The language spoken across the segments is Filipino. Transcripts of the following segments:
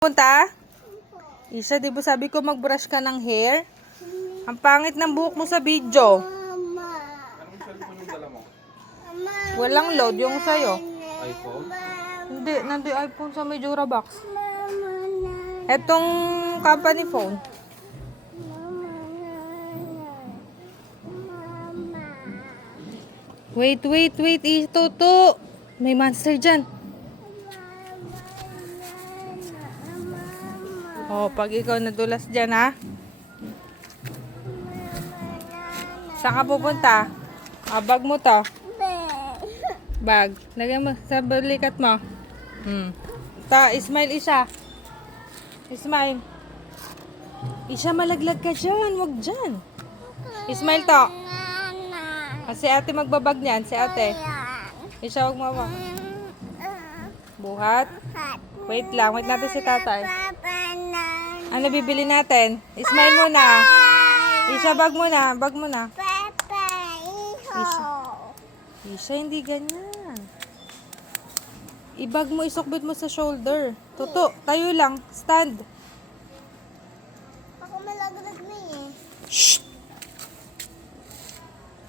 Punta? Isa, di ba sabi ko mag-brush ka ng hair? Ang pangit ng buhok mo sa video. Walang load yung sa'yo. iPhone? Hindi, nandun iPhone sa may Jura box. Etong company phone. Wait. Ito to. May monster dyan. Oh, pag ikaw nadulas dyan, ha? Saan ka pupunta? Bag mo to. Bag. Lagyan mo sa balikat mo. Ta, smile isa. Smile. Isa, malaglag ka dyan. Huwag dyan. Smile to. Si ate magbabag niyan. Si ate. Isa, huwag mo. Buhat. Wait lang. Wait natin si tatay. Ano bibili natin? Smile muna. Isa, bag muna. Bag muna. Isa, hindi ganyan. Ibag mo, isukbit mo sa shoulder. Tuto, tayo lang. Stand. Ako malaglag na eh. Shh!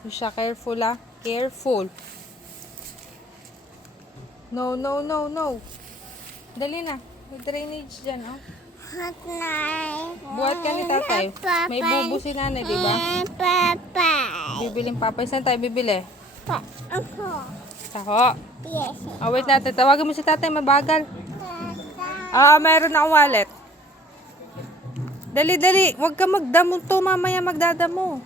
Isa, careful ah. Careful. No. Dali na. May drainage dyan, oh. Hot night. Buhat ka ni tatay. May bubo si nanay, di ba? Papay. Bibiling papay. Saan tayo bibili? Ako. Taho. Yes. Wait natin. Tawagan mo si tatay. Mabagal. Meron akong wallet. Dali. Huwag ka magdamo to. Mamaya magdadamo.